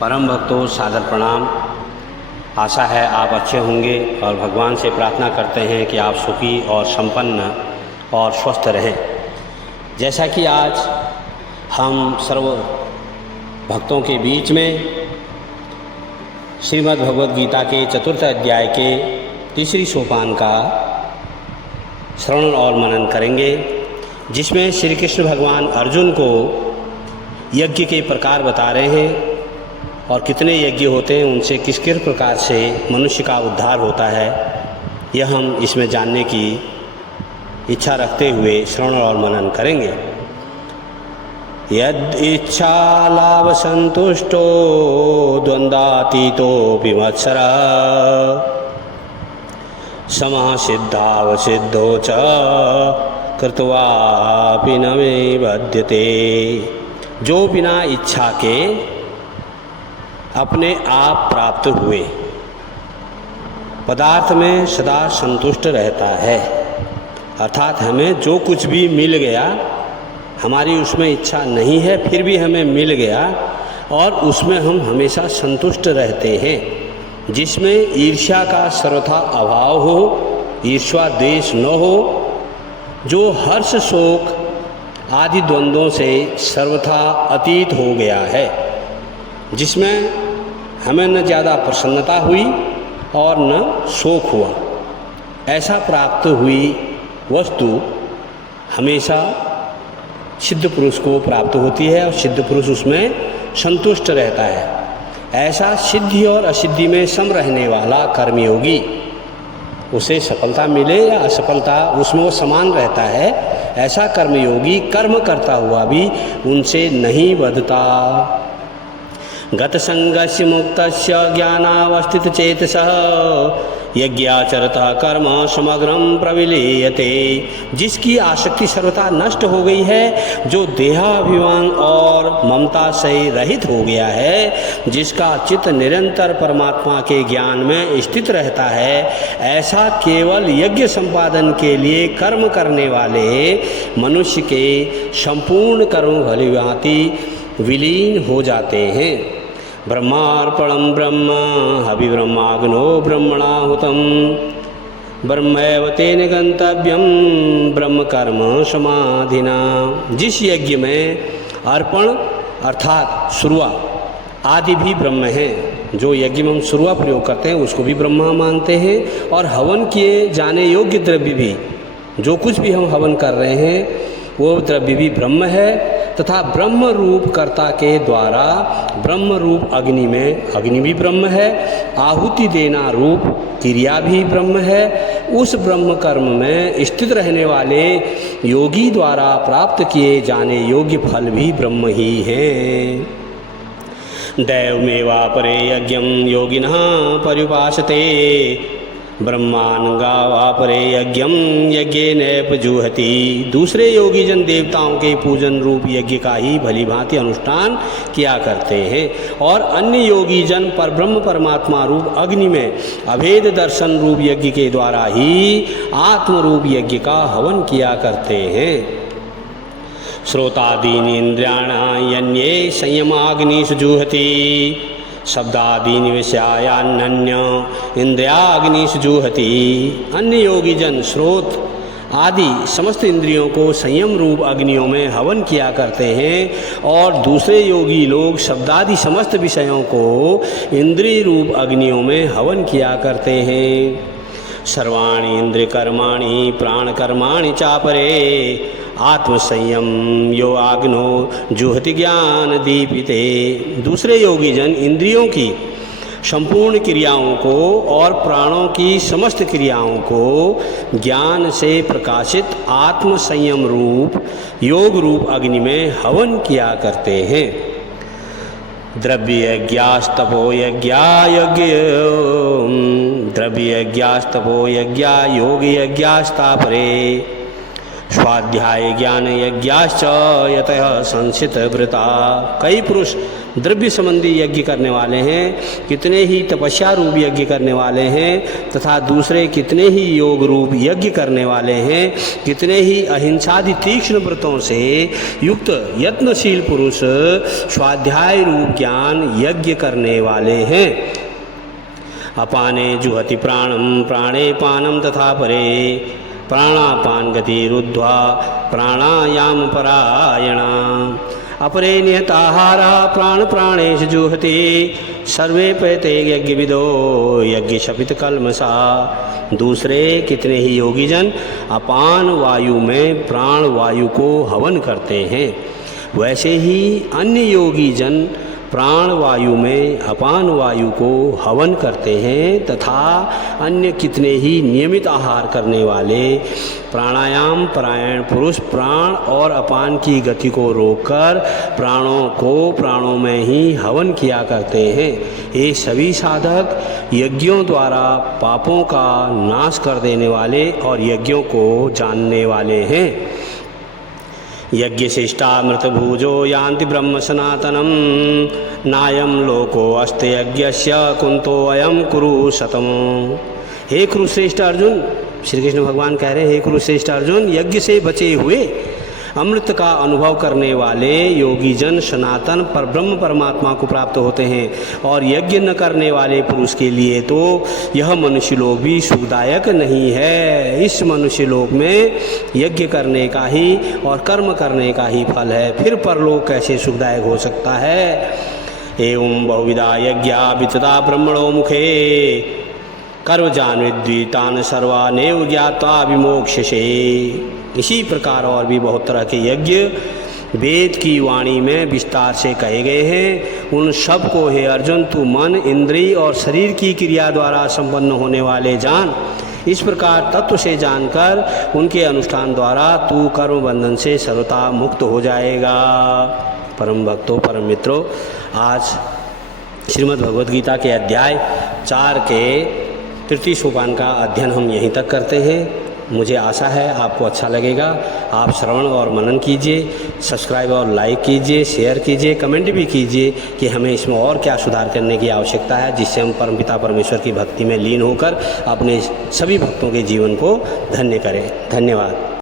परम भक्तों, सादर प्रणाम। आशा है आप अच्छे होंगे और भगवान से प्रार्थना करते हैं कि आप सुखी और संपन्न और स्वस्थ रहें। जैसा कि आज हम सर्व भक्तों के बीच में श्रीमद् भगवद गीता के चतुर्थ अध्याय के तीसरी सोपान का श्रवण और मनन करेंगे, जिसमें श्री कृष्ण भगवान अर्जुन को यज्ञ के प्रकार बता रहे हैं और कितने यज्ञ होते हैं, उनसे किस किस प्रकार से मनुष्य का उद्धार होता है, यह हम इसमें जानने की इच्छा रखते हुए श्रवण और मनन करेंगे। यद इच्छा लाभ संतुष्टो द्वंद्वातीतो विमत्सरः समासिद्धावसिद्धो च कृत्वापि न निबध्यते। जो बिना इच्छा के अपने आप प्राप्त हुए पदार्थ में सदा संतुष्ट रहता है, अर्थात हमें जो कुछ भी मिल गया, हमारी उसमें इच्छा नहीं है, फिर भी हमें मिल गया और उसमें हम हमेशा संतुष्ट रहते हैं, जिसमें ईर्ष्या का सर्वथा अभाव हो, ईर्ष्या द्वेष न हो, जो हर्ष शोक आदि द्वंद्वों से सर्वथा अतीत हो गया है, जिसमें हमें न ज़्यादा प्रसन्नता हुई और न शोक हुआ। ऐसा प्राप्त हुई वस्तु हमेशा सिद्ध पुरुष को प्राप्त होती है और सिद्ध पुरुष उसमें संतुष्ट रहता है। ऐसा सिद्धि और असिद्धि में सम रहने वाला कर्मयोगी, उसे सफलता मिले या असफलता उसमें वो समान रहता है। ऐसा कर्मयोगी कर्म करता हुआ भी उनसे नहीं बधता। गतसंगस्य मुक्तस्य ज्ञानावस्थित चेतसः यज्ञाचरतः कर्म समग्रम प्रविलीयते। जिसकी आसक्ति सर्वथा नष्ट हो गई है, जो देहाभिमान और ममता से रहित हो गया है, जिसका चित्त निरंतर परमात्मा के ज्ञान में स्थित रहता है, ऐसा केवल यज्ञ संपादन के लिए कर्म करने वाले मनुष्य के संपूर्ण कर्म भली भांति विलीन हो जाते हैं। ब्रह्मार्पणं ब्रह्म हविब्रह्माग्नो ब्रह्मणाहुतं ब्रह्मैव तेन गंतव्यम ब्रह्म कर्म समाधिना। जिस यज्ञ में अर्पण अर्थात शुरुआ आदि भी ब्रह्म हैं, जो यज्ञ में हम शुरुआ प्रयोग करते हैं उसको भी ब्रह्मा मानते हैं, और हवन किए जाने योग्य द्रव्य भी, जो कुछ भी हम हवन कर रहे हैं वो द्रव्य भी ब्रह्म है, तथा ब्रह्म रूप कर्ता के द्वारा ब्रह्म रूप अग्नि में अग्नि भी ब्रह्म है, आहुति देना रूप क्रिया भी ब्रह्म है। उस ब्रह्म कर्म में स्थित रहने वाले योगी द्वारा प्राप्त किए जाने योग्य फल भी ब्रह्म ही हैं। दैवमेवापरे यज्ञं योगिनः पर्युपासते ब्रह्मानंगावापरे यज्ञम यज्ञेन जुहति। दूसरे योगी जन देवताओं के पूजन रूप यज्ञ का ही भली भांति अनुष्ठान किया करते हैं, और अन्य योगी जन पर ब्रह्म परमात्मा रूप अग्नि में अभेद दर्शन रूप यज्ञ के द्वारा ही आत्म रूप यज्ञ का हवन किया करते हैं। श्रोतादीनि इंद्रियाण्यन्ये संयमाग्निषु जुहति शब्दादीनि विषयान्य इंद्रियाग्निषु जुहति। अन्य योगी जन श्रोत आदि समस्त इंद्रियों को संयम रूप अग्नियों में हवन किया करते हैं, और दूसरे योगी लोग शब्दादि समस्त विषयों को इंद्रिय रूप अग्नियों में हवन किया करते हैं। सर्वाणि इंद्रिय कर्माणि प्राण कर्माणि चापरे आत्मसंयम यो आग्नो जुहति ज्ञान दीपिते। दूसरे योगी जन इंद्रियों की संपूर्ण क्रियाओं को और प्राणों की समस्त क्रियाओं को ज्ञान से प्रकाशित आत्म संयम रूप योग रूप अग्नि में हवन किया करते हैं। द्रव्य यज्ञास्तपो यज्ञा यज्ञ द्रव्य यज्ञास्तपो यज्ञा योग यज्ञास्तापरे स्वाध्याय ज्ञान यज्ञाश्च यतः संसित व्रता। कई पुरुष द्रव्य संबंधी यज्ञ करने वाले हैं, कितने ही तपस्या रूप यज्ञ करने वाले हैं, तथा दूसरे कितने ही योग रूप यज्ञ करने वाले हैं, कितने ही अहिंसादि तीक्ष्ण व्रतों से युक्त यत्नशील पुरुष स्वाध्याय रूप ज्ञान यज्ञ करने वाले हैं। अपाने जुहति प्राणम प्राणे पानम तथा परे प्राणापान गतिरुद्ध्वा प्राणायाम परायणा। अपरे नियताहारा प्राण प्राणेश जुहति सर्वे पयते यज्ञ विदो यज्ञ शपित कल्मषा। दूसरे कितने ही योगी जन अपान वायु में प्राण वायु को हवन करते हैं, वैसे ही अन्य योगी जन प्राण वायु में अपान वायु को हवन करते हैं, तथा अन्य कितने ही नियमित आहार करने वाले प्राणायाम परायण पुरुष प्राण और अपान की गति को रोककर प्राणों को प्राणों में ही हवन किया करते हैं। ये सभी साधक यज्ञों द्वारा पापों का नाश कर देने वाले और यज्ञों को जानने वाले हैं। यज्ञशिष्टामृत भुजो यान्ति ब्रह्म सनातनम नायम लोको अस्ते यज्ञस्य कुंतो अयम कुरु शतम। हे कुरुश्रेष्ठ अर्जुन, श्री कृष्ण भगवान कह रहे हैं, हे कुरुश्रेष्ठ अर्जुन, यज्ञ से बचे हुए अमृत का अनुभव करने वाले योगी जन सनातन परब्रह्म परमात्मा को प्राप्त होते हैं, और यज्ञ न करने वाले पुरुष के लिए तो यह मनुष्य लोक भी सुखदायक नहीं है। इस मनुष्य लोक में यज्ञ करने का ही और कर्म करने का ही फल है, फिर परलोक कैसे सुखदायक हो सकता है। एवं बहुविधा यज्ञा वितता ब्रह्मणो मुखे कर्मजान विद्वितान सर्वानेव ज्ञात्वा विमोक्षसे। इसी प्रकार और भी बहुत तरह के यज्ञ वेद की वाणी में विस्तार से कहे गए हैं। उन सब को हे अर्जुन तू मन इंद्रिय और शरीर की क्रिया द्वारा संपन्न होने वाले जान। इस प्रकार तत्व से जानकर उनके अनुष्ठान द्वारा तू कर्म बंधन से सर्वथा मुक्त हो जाएगा। परम भक्तों, परम मित्रों, आज श्रीमद् भगवद गीता के अध्याय 4 के तृतीय सोपान का अध्ययन हम यहीं तक करते हैं। मुझे आशा है आपको अच्छा लगेगा। आप श्रवण और मनन कीजिए, सब्सक्राइब और लाइक कीजिए, शेयर कीजिए, कमेंट भी कीजिए कि हमें इसमें और क्या सुधार करने की आवश्यकता है, जिससे हम परमपिता परमेश्वर की भक्ति में लीन होकर अपने सभी भक्तों के जीवन को धन्य करें। धन्यवाद।